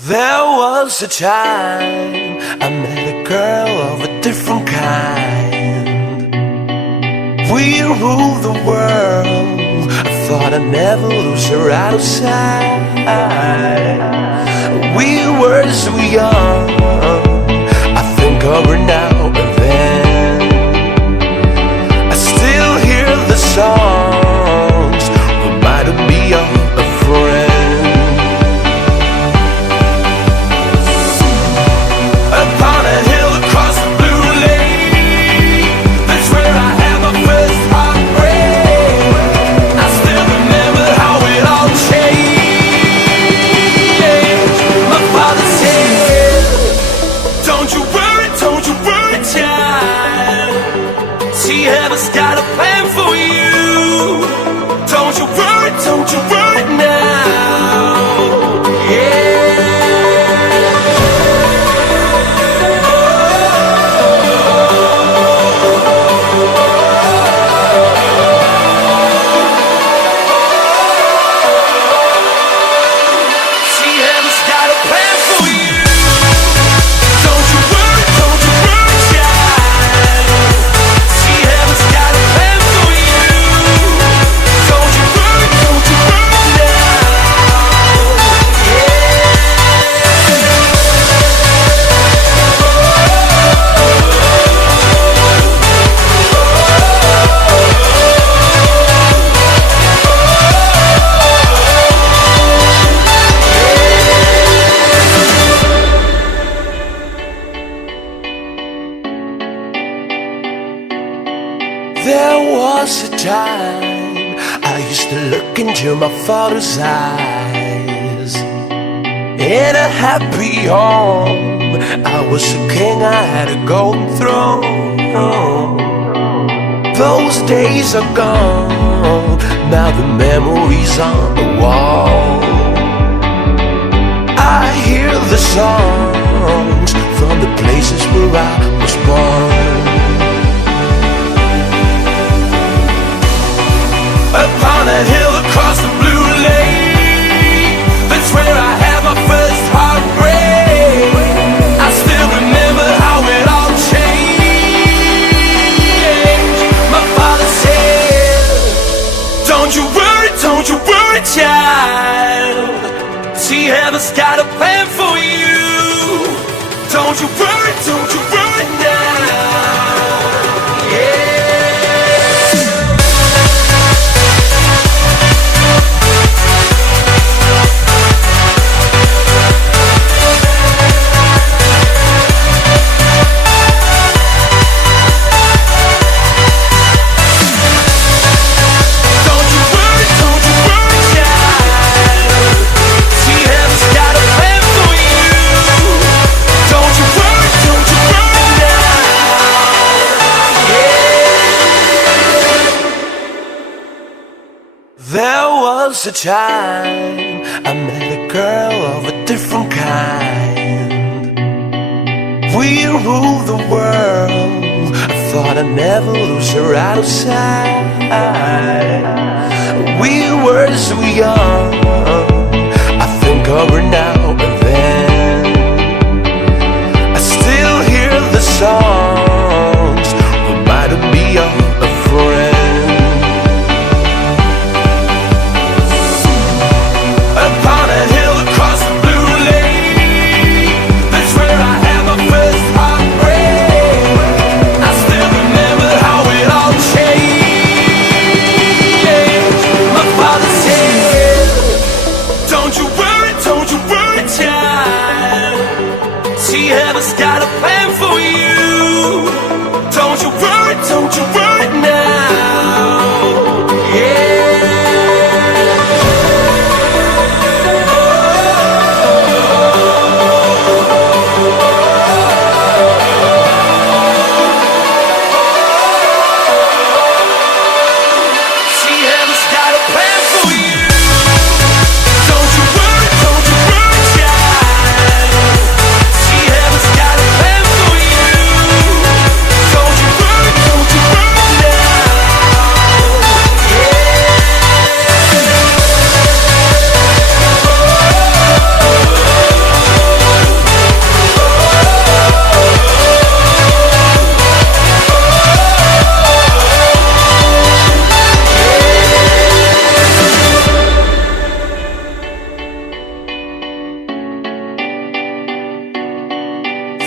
There was a time I met a girl of a different kind. We ruled the world. I thought I'd never lose her out of sight. We were so young. I think of her now and then. I still hear the songs reminding me of a friend. Upon a hill across the blue lake, that's where I had my first heartbreak. I still remember how it all changed. My father said, don't you worry, child. See, heaven's got a plan for you. Don't you worry now. Yeah. There was a time I used to look into my father's eyes. In a happy home, I was a king, I had a golden throne. Those days are gone, now the memories on the wall. I hear the songs from the places where I was born. Upon a hill across the blue lake, that's where I had my first heartbreak. I still remember how it all changed. My father said, don't you worry, child. See, heaven's got a plan for you. Don't you worry now. Yeah. There was a time I met a girl of a different kind. We ruled the world. I thought I'd never lose her out of sight. We were so young. I think of her now and then. I still hear the songs reminding me of a friend. Don't you worry,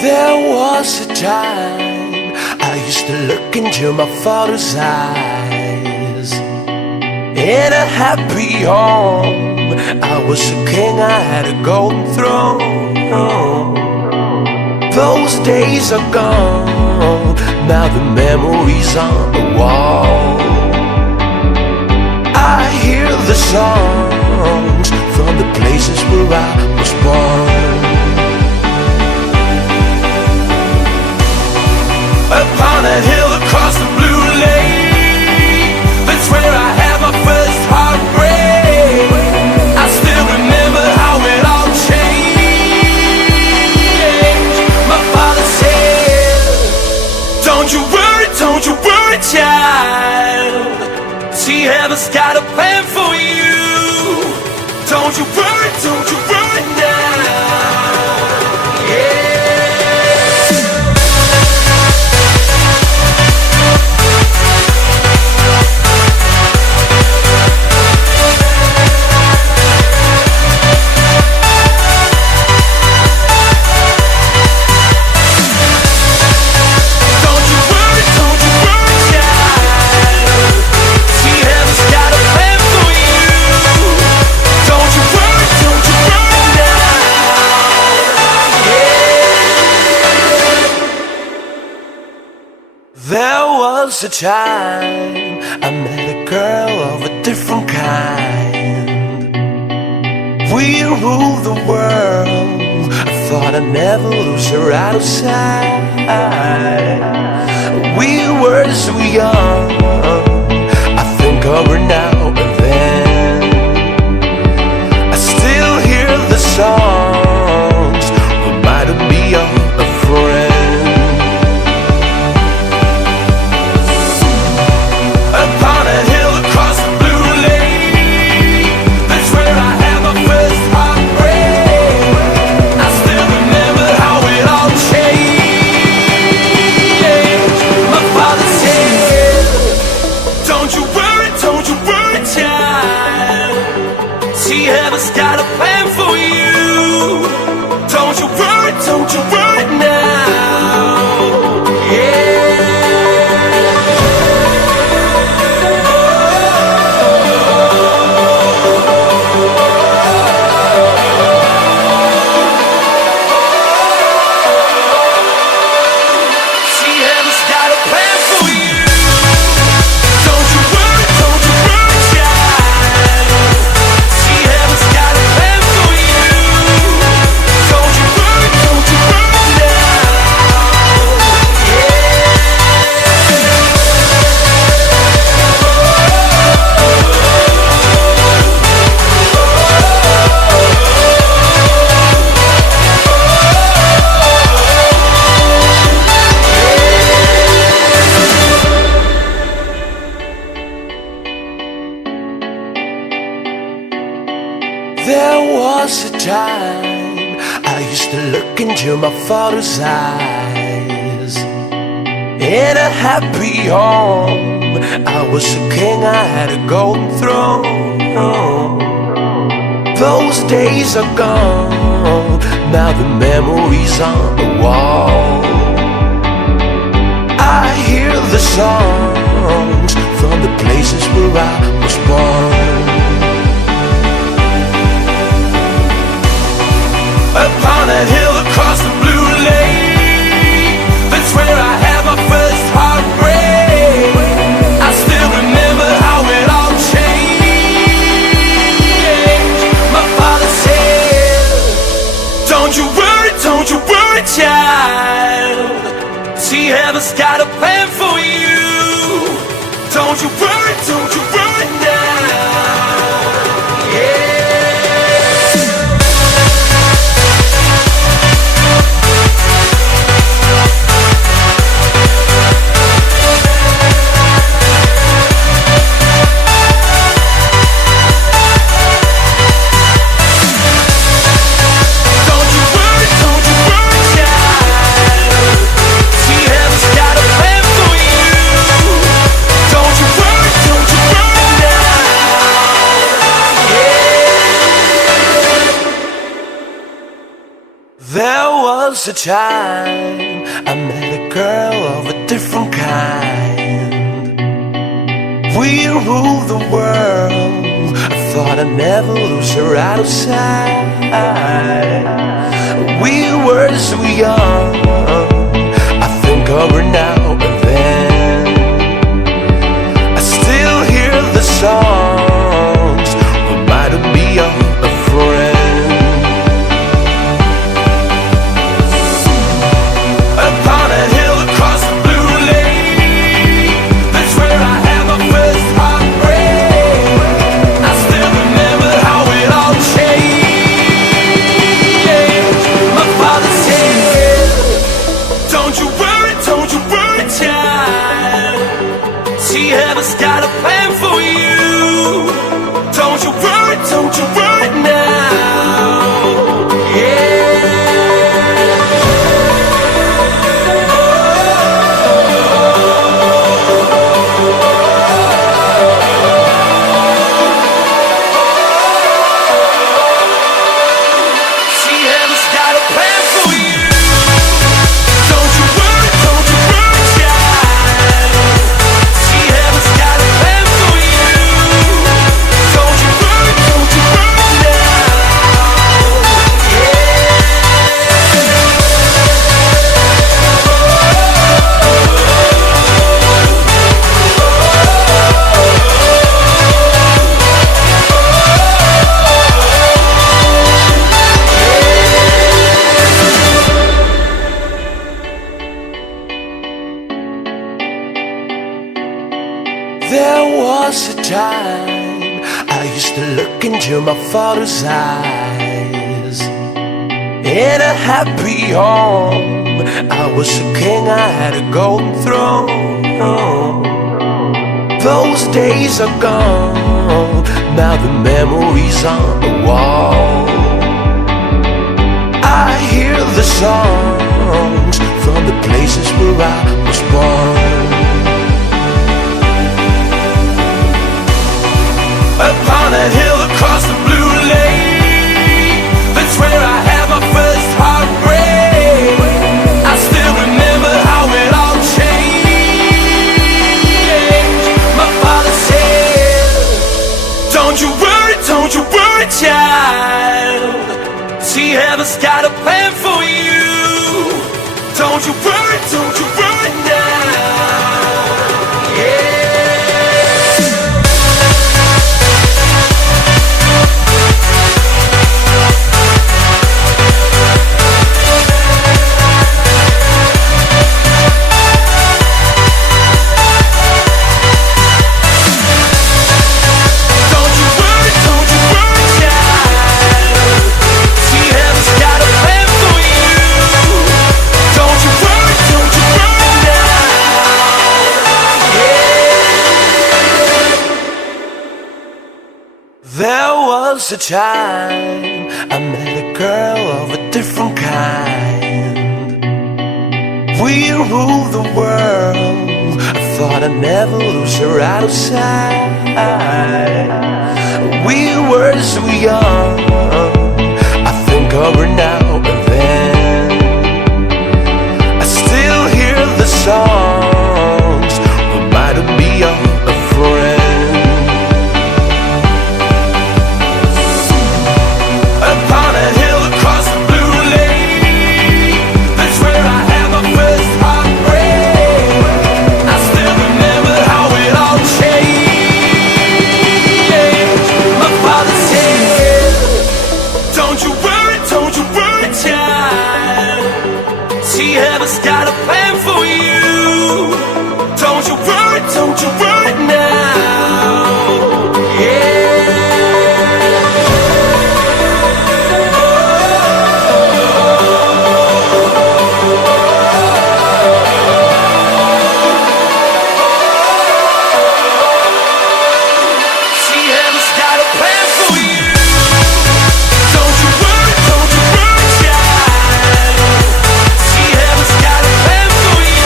There was a time I used to look into my father's eyes. In a happy home, I was a king, I had a golden throne. Those days are gone, now the memories on the wall. I hear the songs from the places where I was born. Upon a hill across the blue lake, that's where I had my first heartbreak. I still remember how it all changed. My father said, don't you worry, child. See, heaven's got a plan for you. Don't you worry now. Yeah. There was a time I met a girl of a different kind. We ruled the world, I thought I'd never lose her out of sight. We were so young, I think of her now and then. I still hear the songs, reminding me of a friend. Heaven's got a plan for you. Don't you worry now. Yeah. See, heaven's got a plan for you. Don't you worry, child. See, heaven's got a plan for you. Don't you worry now. There was a time I used to look into my father's eyes. In a happy home, I was a king, I had a golden throne. Those days are gone, now the memories on the wall. I hear the songs from the places where I was born. Upon a hill across the blue lake, that's where I had my first heartbreak. I still remember how it all changed. My father said, don't you worry, child. See, heaven's got a plan for you. Don't you worry now. Yeah. There was was a time I met a girl of a different kind. We ruled the world. I thought I'd never lose her out of sight. We were so young. I think of her now and then. I still hear the songs reminding me of a friend. Upon a hill across the blue lake, that's where I had my first heartbreak. I still remember how it all changed. My father said, don't you worry, child. She heaven's got a plan for you. Don't you worry now. There was a time I used to look into my father's eyes. In a happy home, I was a king, I had a golden throne. Those days are gone, now the memories on the wall. I hear the songs from the places where I was born. Upon a hill across the blue lake, that's where I had my first heartbreak. I still remember how it all changed. My father said, don't you worry, child. See, heaven's got a plan for you. Don't you worry now. Yeah. There was a time I met a girl of a different kind. We ruled the world. I thought I'd never lose her out of sight. We were so young. I think of her now and then. I still hear the songs reminding me of a friend. See, heaven's got a plan for you. Don't you worry now. For you.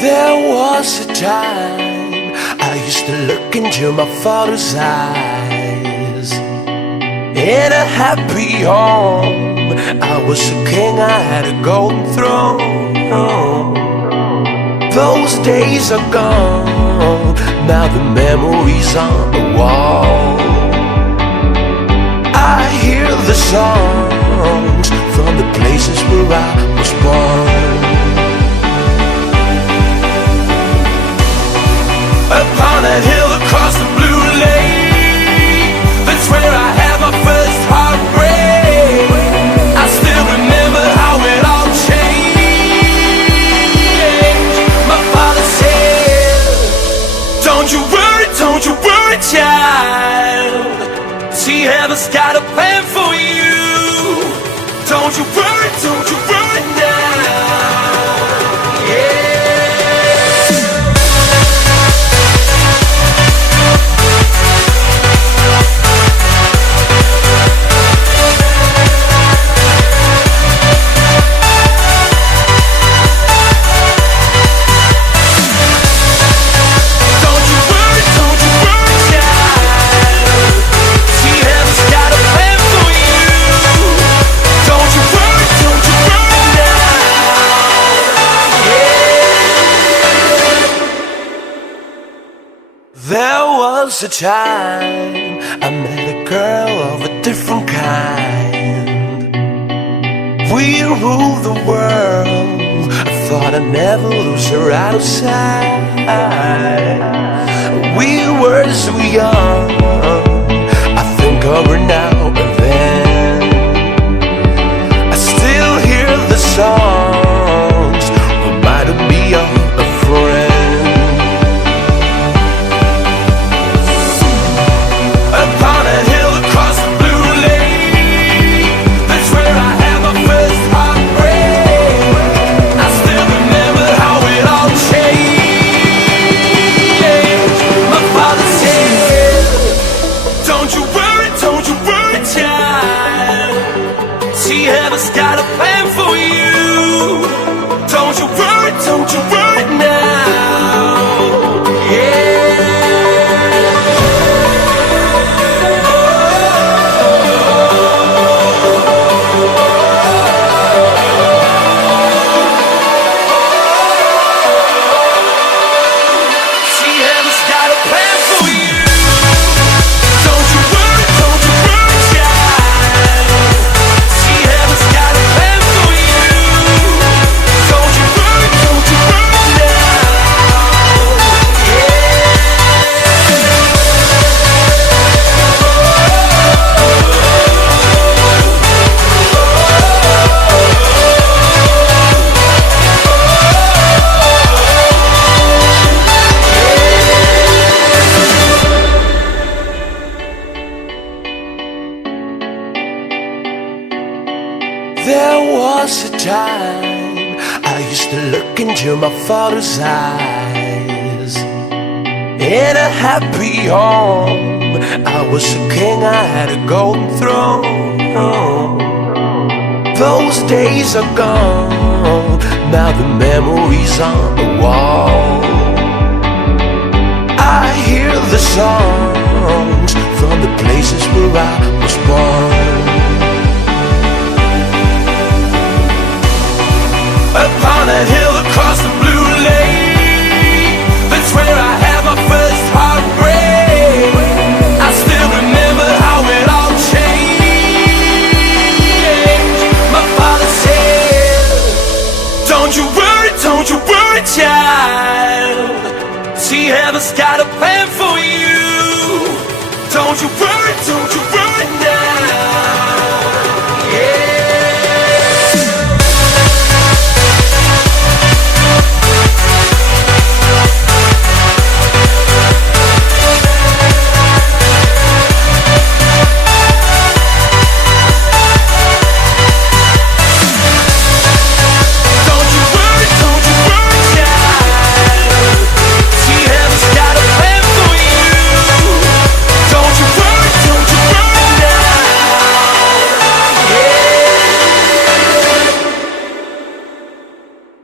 There was a time I used to look into my father's eyes. In a happy home, I was a king, I had a golden throne. Those days are gone, now the memories on the wall. I hear the songs from the places where I was born. Upon a hill across the blue lake, that's where I had my first heartbreak. I still remember how it all changed. My father said, don't you worry, child. See, heaven's got a plan for you. Don't you worry now. Yeah. There was a time I met a girl of a different kind. We ruled the world, I thought I'd never lose her out of sight. We were so young, I think of her now and then. I still hear the songs, reminding me of a friend. Upon a hill across the blue lake, that's where I had my first heartbreak. I still remember how it all changed. My father said, don't you worry, child. See, heaven's got a plan for you. Don't you worry now. Yeah. There was a time I used to look into my father's eyes. In a happy home, I was a king, I had a golden throne. Those days are gone, now the memories on the wall. I hear the songs from the places where I was born. Upon a hill across the blue lake, that's where I had my first heartbreak. I still remember how it all changed. My father said, don't you worry, child. See, heaven's got a plan for you. Don't you worry now. Yeah. Don't you worry,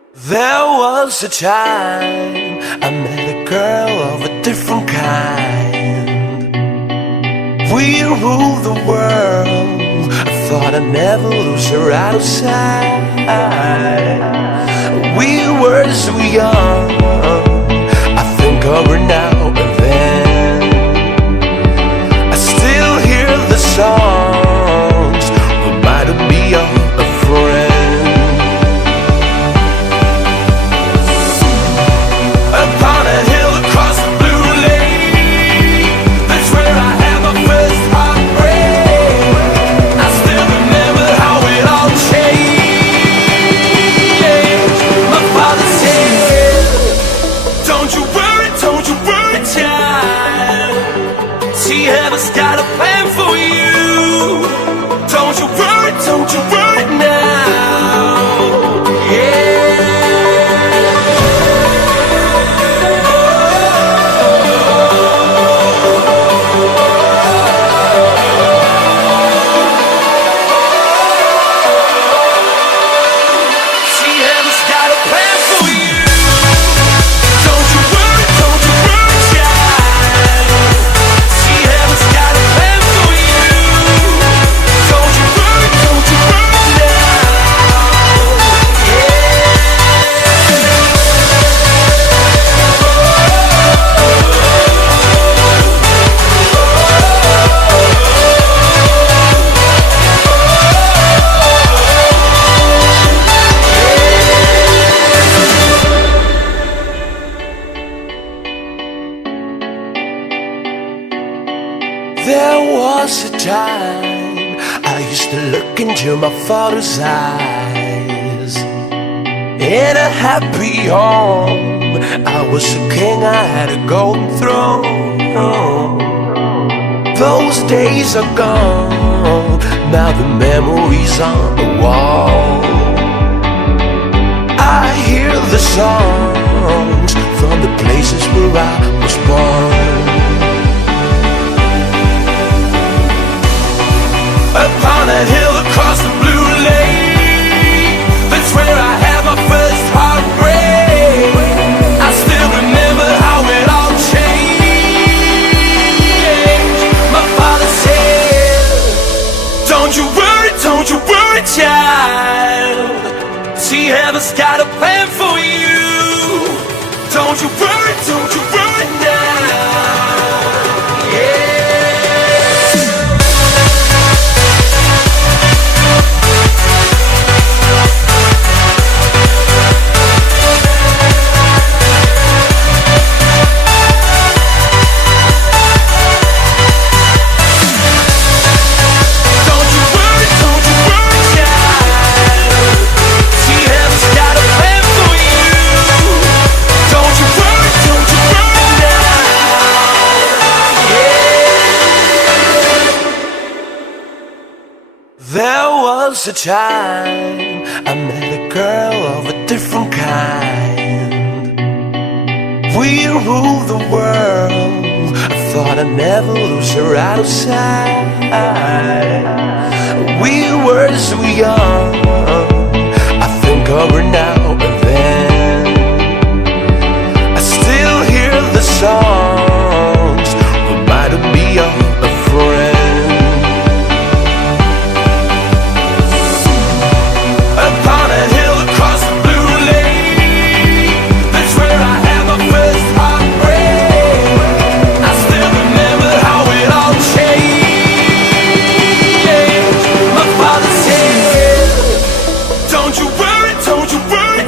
There was a time I met a girl of a different kind. We ruled the world. I thought I'd never lose her out of sight. We were so young. I think of her now and then. I still hear the songs reminding me of a friend. Upon a hill across the blue lake, that's where I had my first heartbreak. I still remember how it all changed. My father said, don't you worry, child. See, heaven's got a plan for you. Don't you worry now. There was a time I used to look into my father's eyes. In a happy home, I was a king, I had a golden throne. Those days are gone, now the memories on the wall. I hear the songs from the places where I was born. Upon a hill across the blue lake, that's where I had my first heartbreak. I still remember how it all changed. My father said, don't you worry, child. See, heaven's got a plan for you. Don't you worry now. Yeah. There was a time I met a girl of a different kind. We ruled the world. I thought I'd never lose her out of sight. We were so young. I think of her now and then. I still hear the songs reminding me of a friend. Upon a hill across the blue lake, that's where I had my first heartbreak. I still remember how it all changed. My father said, don't you worry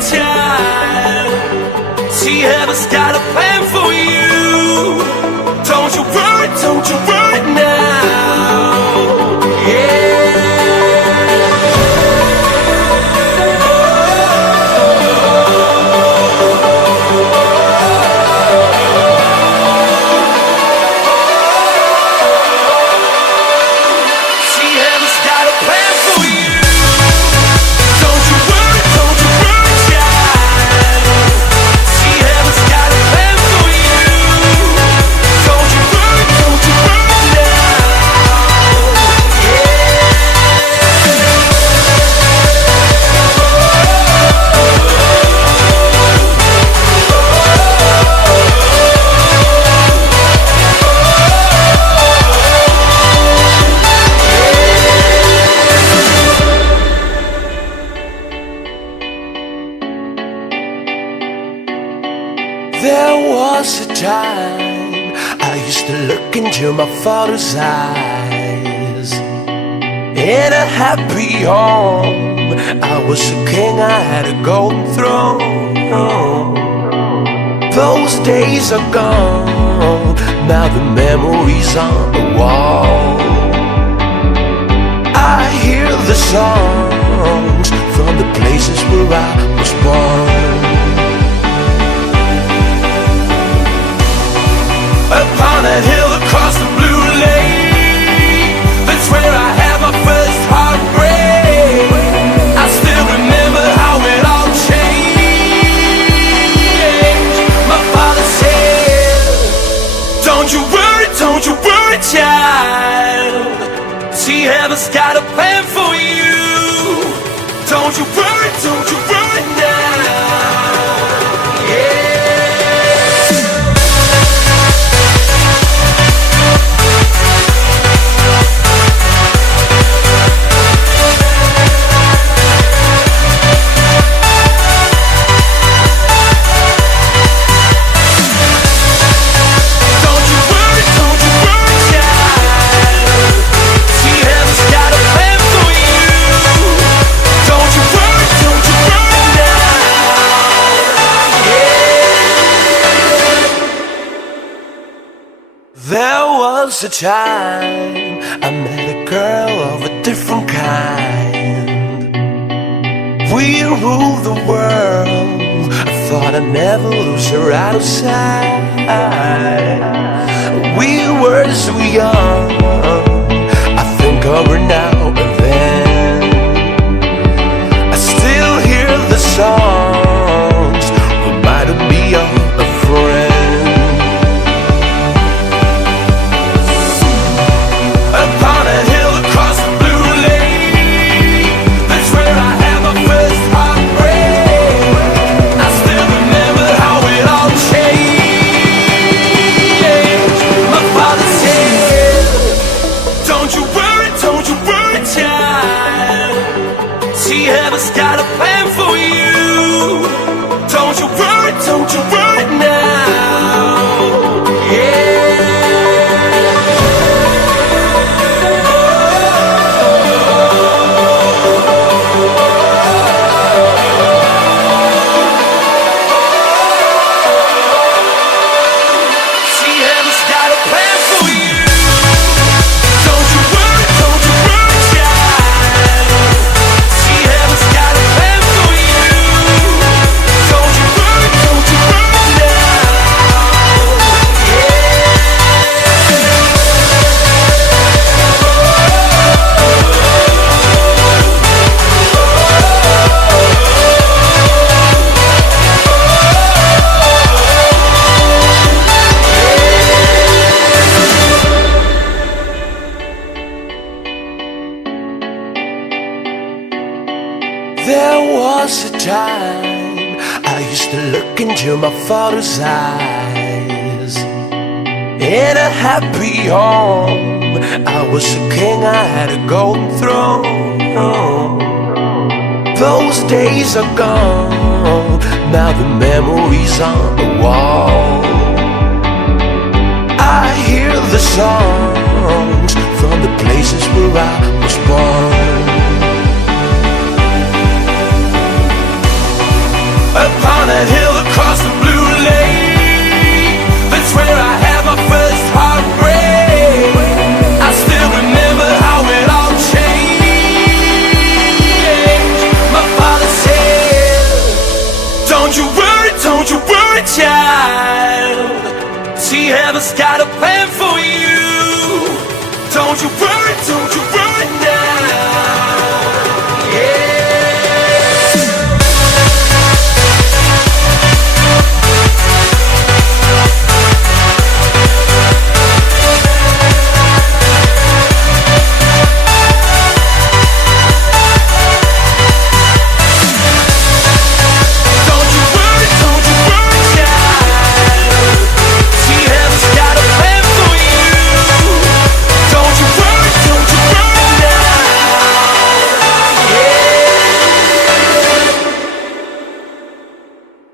There was a time I used to look into my father's eyes. In a happy home, I was a king, I had a golden throne. Those days are gone, now the memories on the wall. I hear the songs from the places where I was born. Upon a hill across the blue lake, that's where I had my first heartbreak. I still remember how it all changed. My father said, don't you worry, child. See, heaven's got a plan for you. Don't you worry now. Yeah. There was a time I met a girl of a different kind. We ruled the world, I thought I'd never lose her out of sight. We were so young, I think of her now and then. I still hear the songs, reminding me of a friend. Heaven's got a plan for you. Don't you worry now. Yeah. See, heaven's got a plan for you. Don't you worry, child. See, heaven's got a plan for you. Don't you worry now. There was a time I used to look into my father's eyes. In a happy home, I was a king, I had a golden throne. Those days are gone, now the memories on the wall. I hear the songs from the places where I was born. Upon a hill across the blue lake, that's where I had my first heartbreak. I still remember how it all changed. My father said, don't you worry, child. See, heaven's got a plan for you. Don't you worry now. Yeah. Don't you worry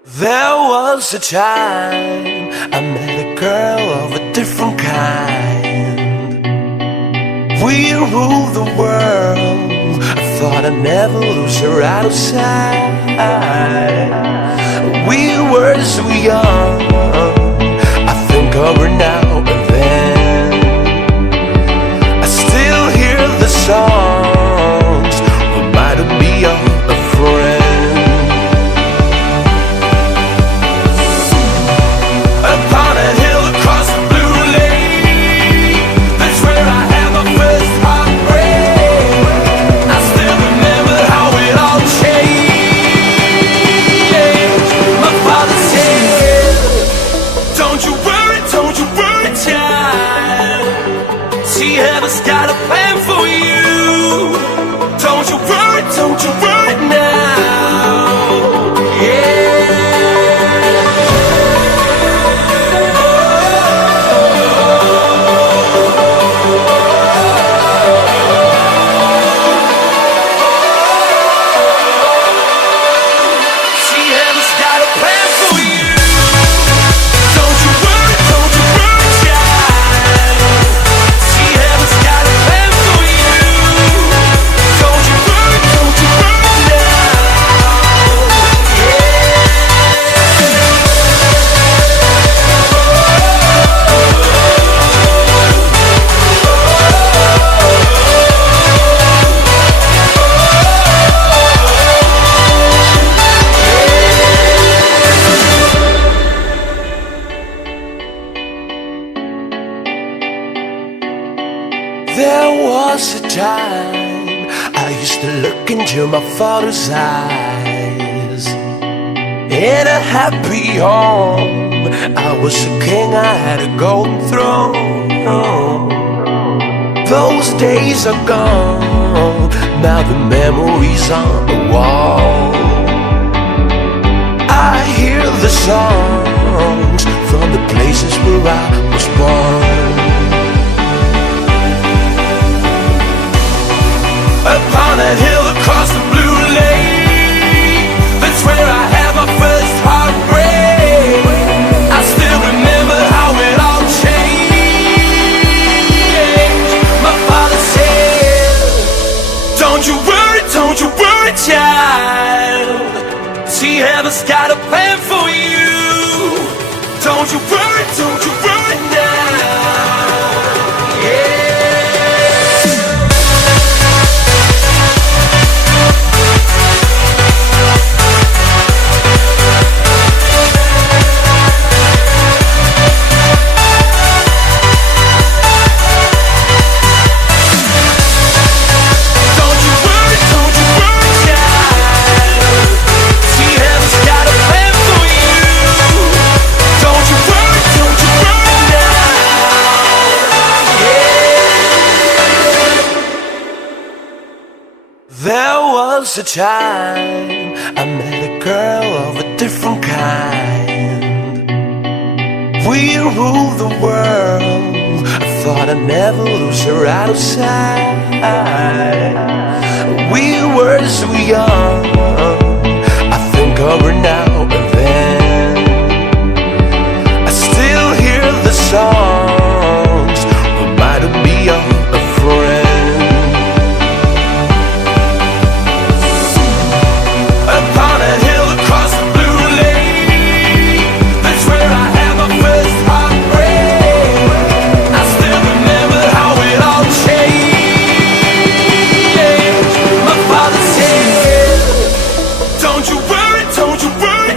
There was a time I met a girl of a different kind. We ruled the world. I thought I'd never lose her out of sight. We were so young. I think of her now and then. I still hear the songs reminding me of a friend. Heaven's got a plan for you. Don't you worry now. See, heaven's got a plan for you. Don't you worry, child. See, heaven's got a plan for you. Don't you worry now. There was a time I used to look into my father's eyes. In a happy home, I was a king, I had a golden throne. Those days are gone, now the memories on the wall. I hear the songs from the places where I was born. Upon that hill across the blue lake, that's where I had my first heartbreak. I still remember how it all changed. My father said, don't you worry, child. See, heaven's got a plan for you. Don't you worry now. Yeah. There was a time I met a girl of a different kind. We ruled the world. I thought I'd never lose her out of sight. We were so young. I think of her now and then. I still hear the songs reminding me of a friend. Don't you worry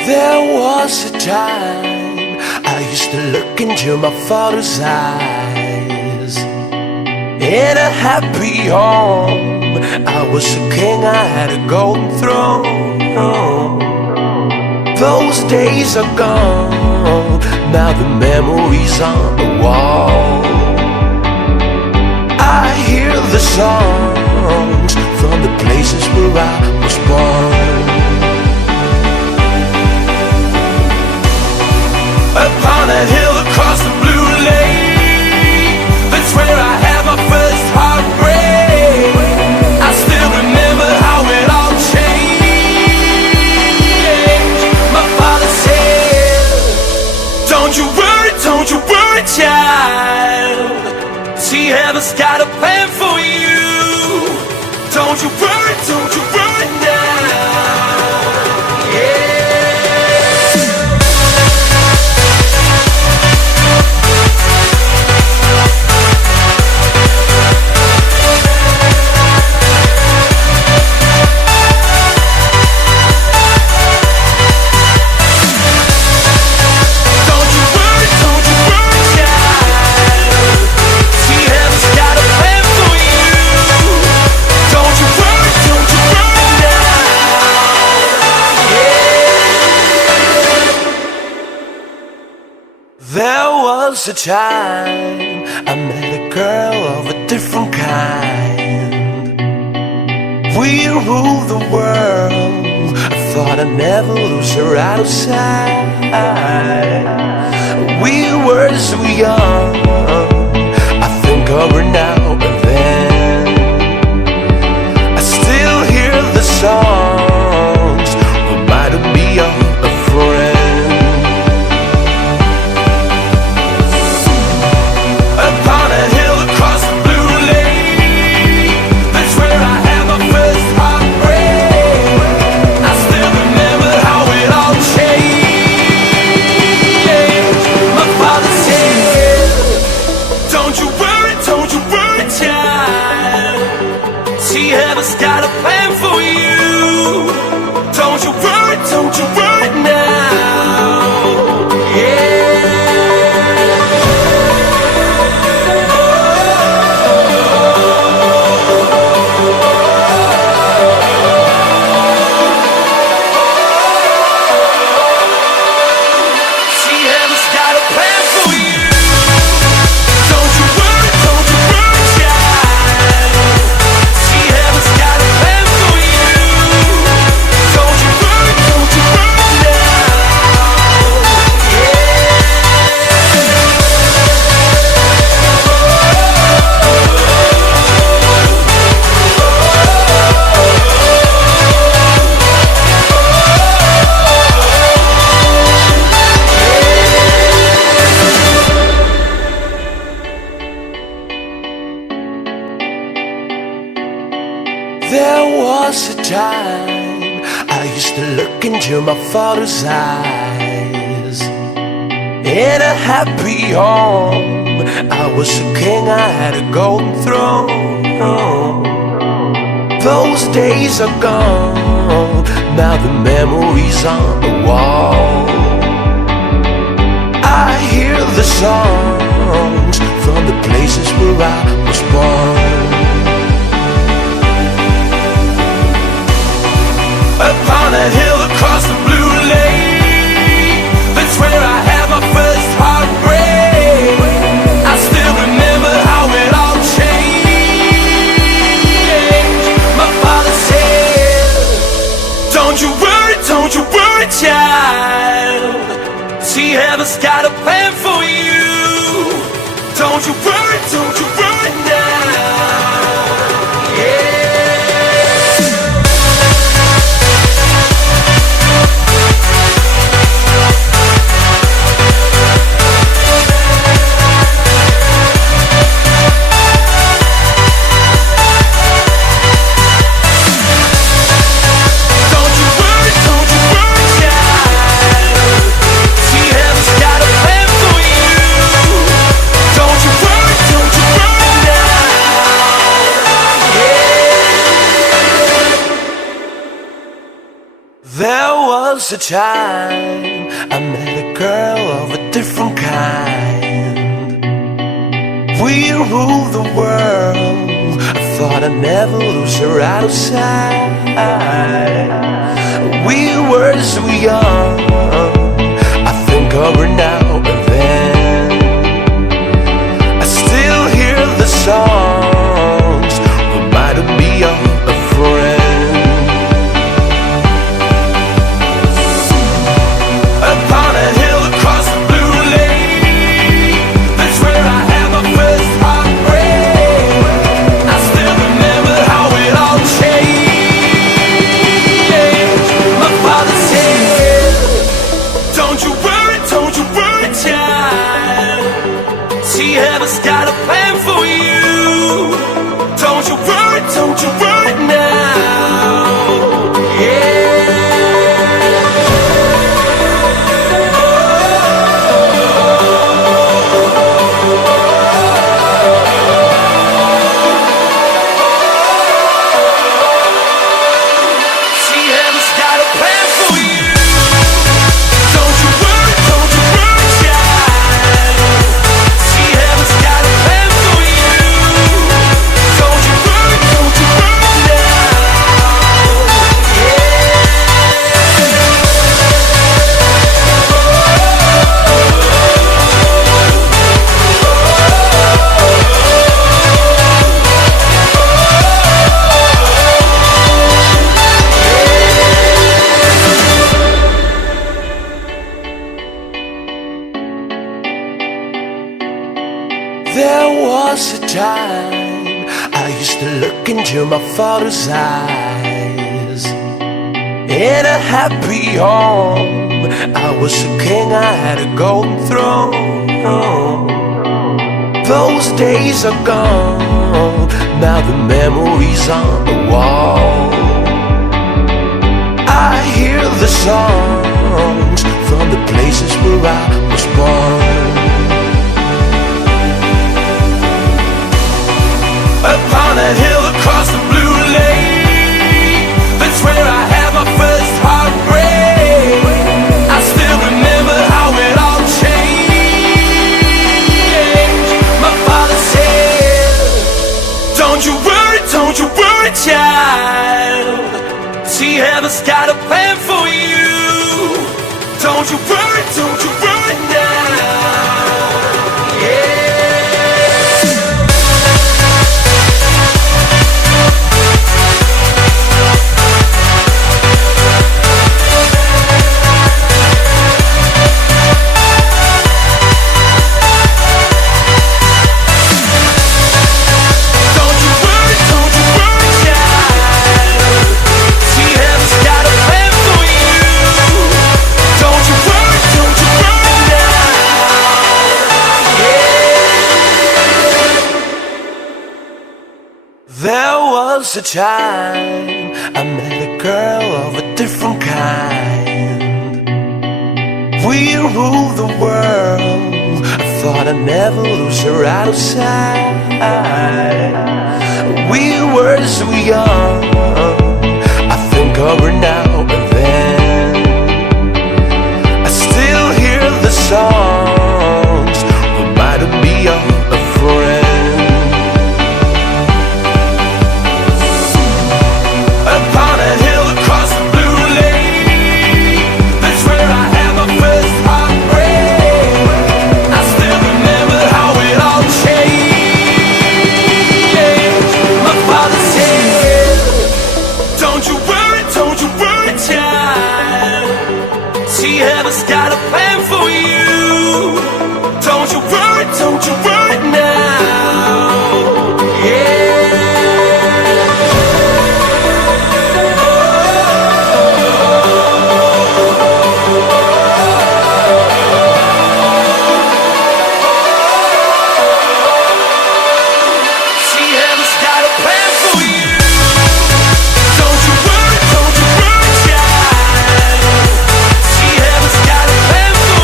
There was a time I used to look into my father's eyes. In a happy home, I was a king, I had a golden throne. Those days are gone, now the memories on the wall. I hear the songs from the places where I was born. Upon a hill across the blue lake, that's where I had my first heartbreak. I still remember how it all changed. My father said, don't you worry, child. See, heaven's got a plan for you. Don't you worry now. Yeah. There was a time I met a girl of a different kind. We ruled the world, I thought I'd never lose her out of sight. We were so young, I think of her now and then. I still hear the songs, reminding me of a friend. See, heaven's got a plan for you. Don't you worry now. There was a time I used to look into my father's eyes. In a happy home, I was a king, I had a golden throne. Those days are gone, now the memories on the wall. I hear the songs from the places where I was born. Upon a hill across the blue lake, that's where I had my first heartbreak. I still remember how it all changed. My father said, don't you worry, child. See, heaven's got a plan for you. Don't you worry now. Yeah. There was was a time I met a girl of a different kind. We ruled the world. I thought I'd never lose her out of sight. We were so young. I think of her now and then. I still hear the songs reminding me of a friend. Upon a hill across the blue lake, that's where I had my first heartbreak. I still remember how it all changed. My father said, don't you worry, child. See, heaven's got a plan for you. Don't you worry now. There was a time I used to look into my father's eyes. In a happy home, I was a king, I had a golden throne. Those days are gone, now the memories on the wall. I hear the songs from the places where I was born. Upon a hill across the blue lake, that's where I had my first heartbreak. I still remember how it all changed. My father said, don't you worry, child. See, heaven's got a plan for you. Don't you worry now. There was a time I met a girl of a different kind. We ruled the world. I thought I'd never lose her out of sight. We were so young. I think of her now and then. I still hear the songs reminding me of a friend. See, heaven's got a plan for you. Don't you worry now. Plan for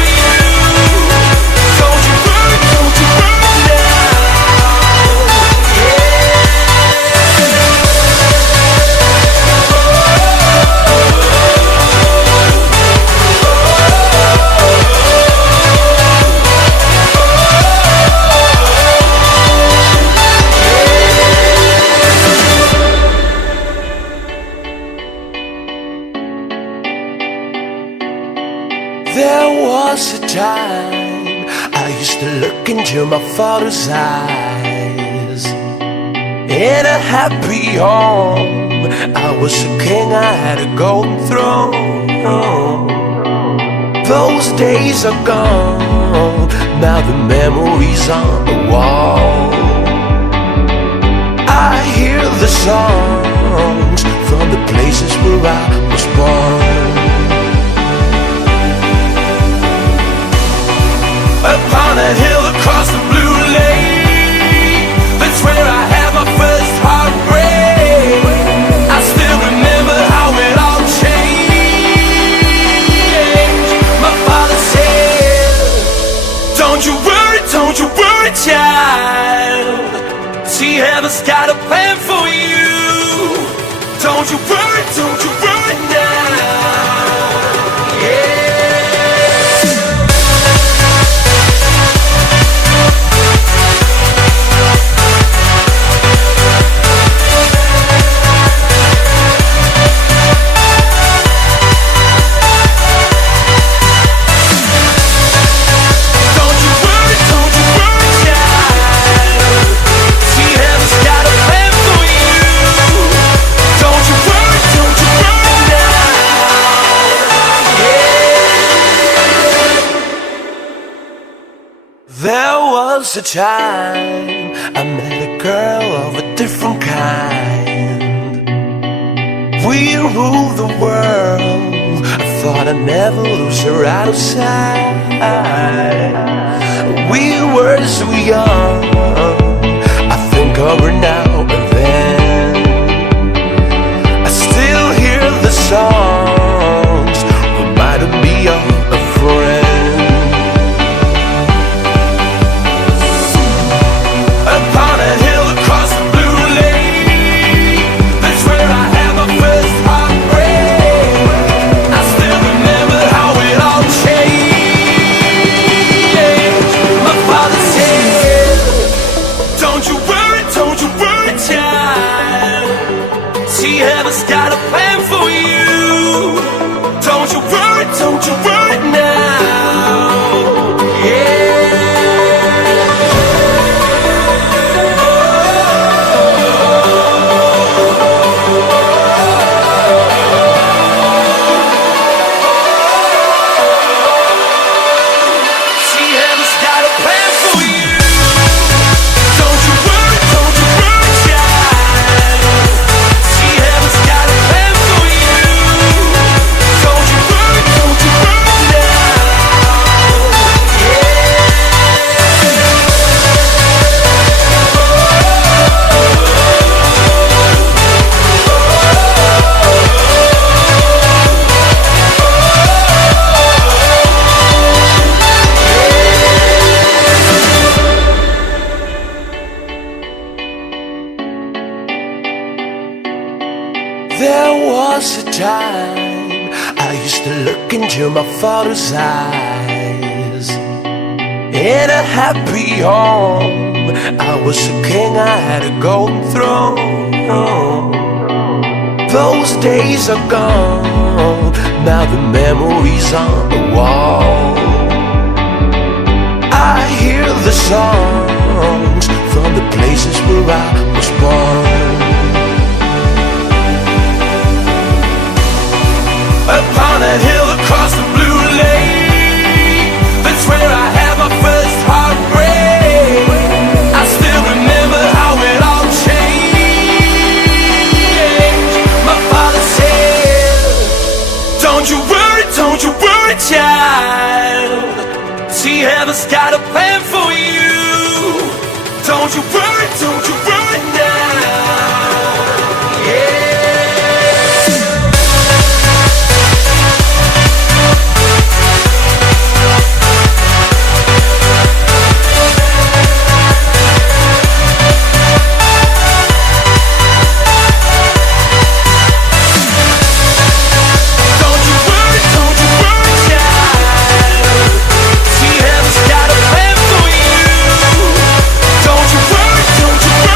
There was a time I used to look into my father's eyes. In a happy home, I was a king, I had a golden throne. Those days are gone, now the memories on the wall. I hear the songs from the places where I was born. Upon a hill across the blue lake, that's where I had my first heartbreak. I still remember how it all changed. My father said, don't you worry, child. See, heaven's got a plan for you. Don't you worry now. Yeah. There was a time I met a girl of a different kind. We ruled the world, I thought I'd never lose her out of sight. We were so young, I think of her now and then. I still hear the songs, reminding me of a friend. Heaven's got a plan for you. Don't you worry now. Yeah. See, heaven's got a plan for you. Don't you worry, child. See, heaven's got a plan for you. Don't you worry now. There was a time I used to look into my father's eyes. In a happy home, I was a king, I had a golden throne. Those days are gone, now the memories on the wall. I hear the songs from the places where I was born. Upon a hill across the blue lake, that's where I had my first heartbreak. I still remember how it all changed. My father said, don't you worry, child. See, heaven's got a plan for you. Don't you worry now. Yeah. Don't you worry,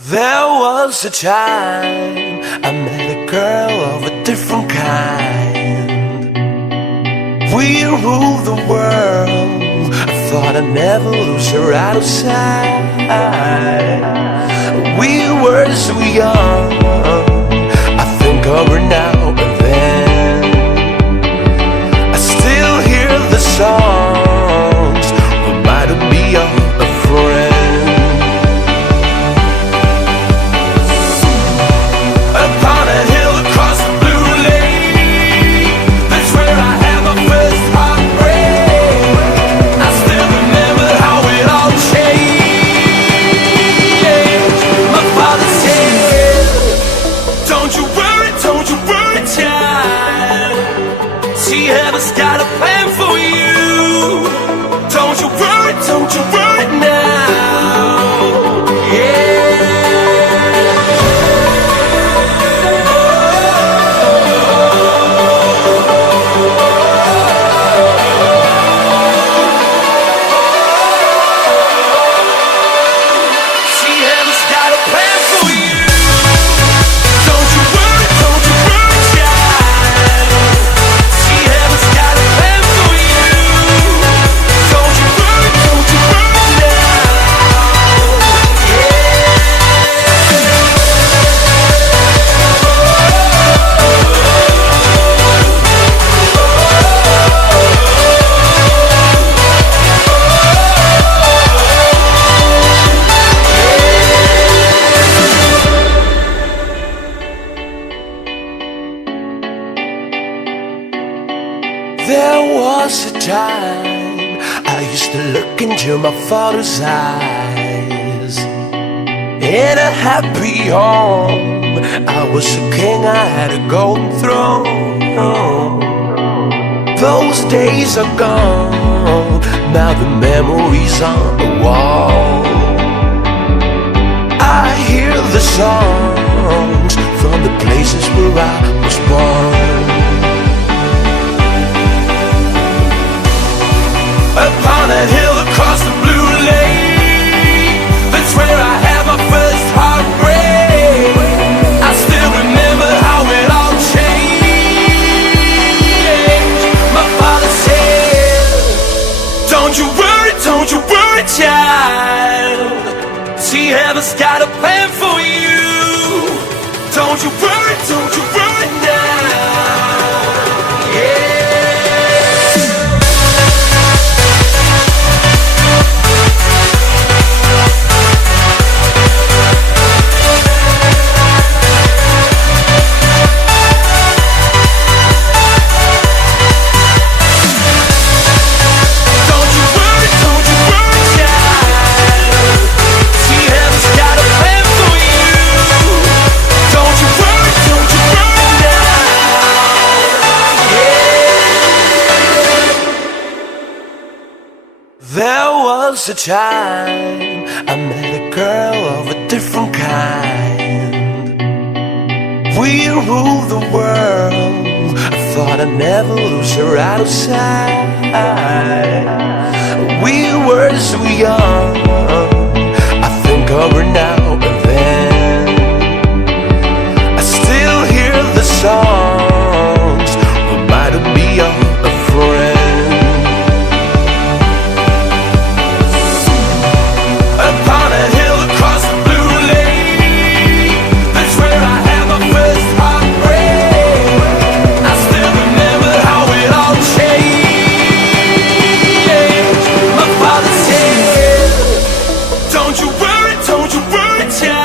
There was a time I met a girl of a different kind. We ruled the world. I thought I'd never lose her out of sight. We were so young. I think of her now and then. I still hear the songs reminding me of a friend. Upon a hill across the blue lake, that's where I had my first heartbreak. I still remember how it all changed. My father said, don't you worry, child. She has got a plan for you. Don't you worry now. There was a time I used to look into my father's eyes. In a happy home, I was a king, I had a golden throne. Those days are gone, now the memories on the wall. I hear the songs from the places where I was born. Upon a hill across the blue lake, that's where I had my first heartbreak. I still remember how it all changed. My father said, don't you worry, child. She has got a plan for you. Don't you worry now. Yeah. There was a time I met a girl of a different kind. We ruled the world. I thought I'd never lose her out of sight. We were so young. I think of her now and then. I still hear the songs reminding me of a friend. Don't you worry,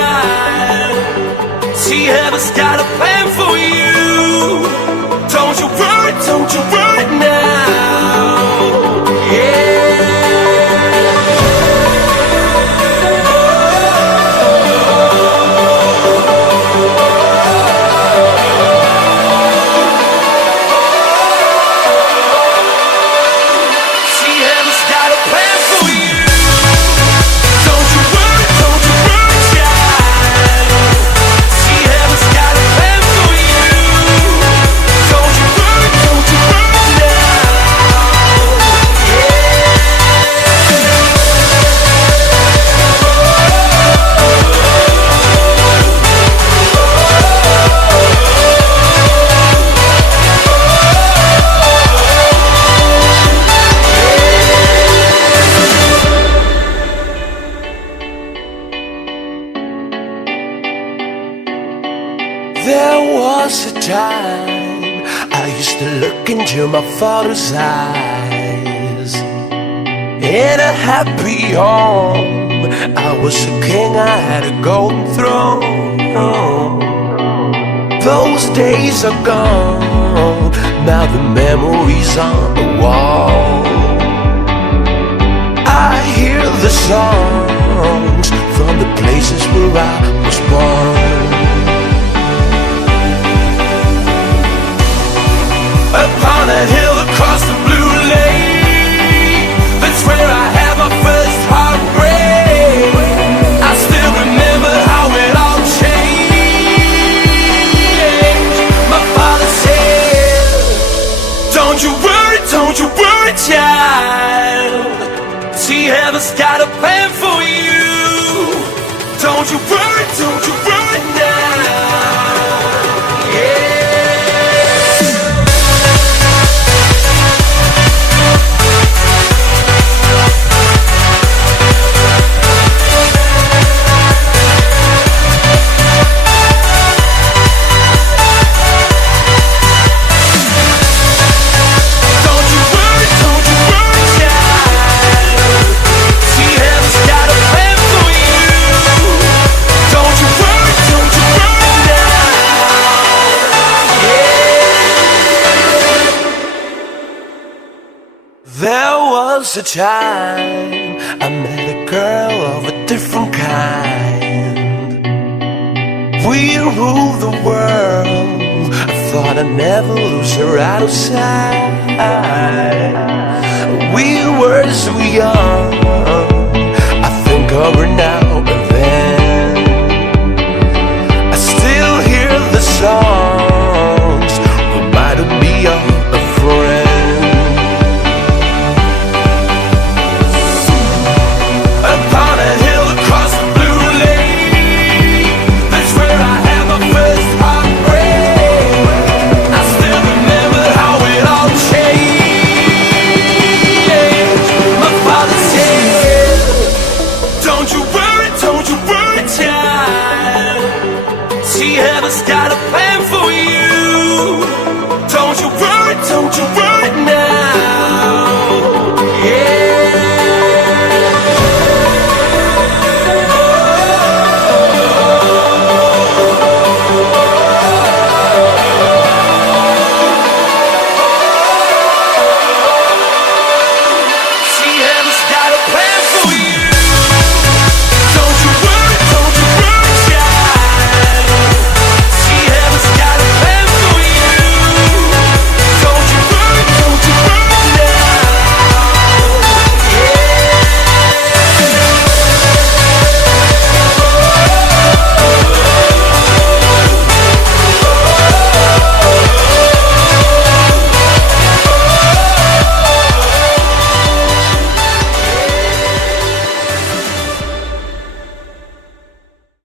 There was a time I used to look into my father's eyes. In a happy home, I was a king, I had a golden throne. Those days are gone, now the memories on the wall. I hear the songs from the places where I was born. Upon a hill across the blue lake, that's where I had my first heartbreak. I still remember how it all changed. My father said, don't you worry, child. See, heaven's got a plan for you. Don't you worry now. Yeah. There was a time I met a girl of a different kind. We ruled the world, I thought I'd never lose her out of sight. We were so young, I think of her now and then. I still hear the songs, reminded me of a friend. See, heaven's got a plan.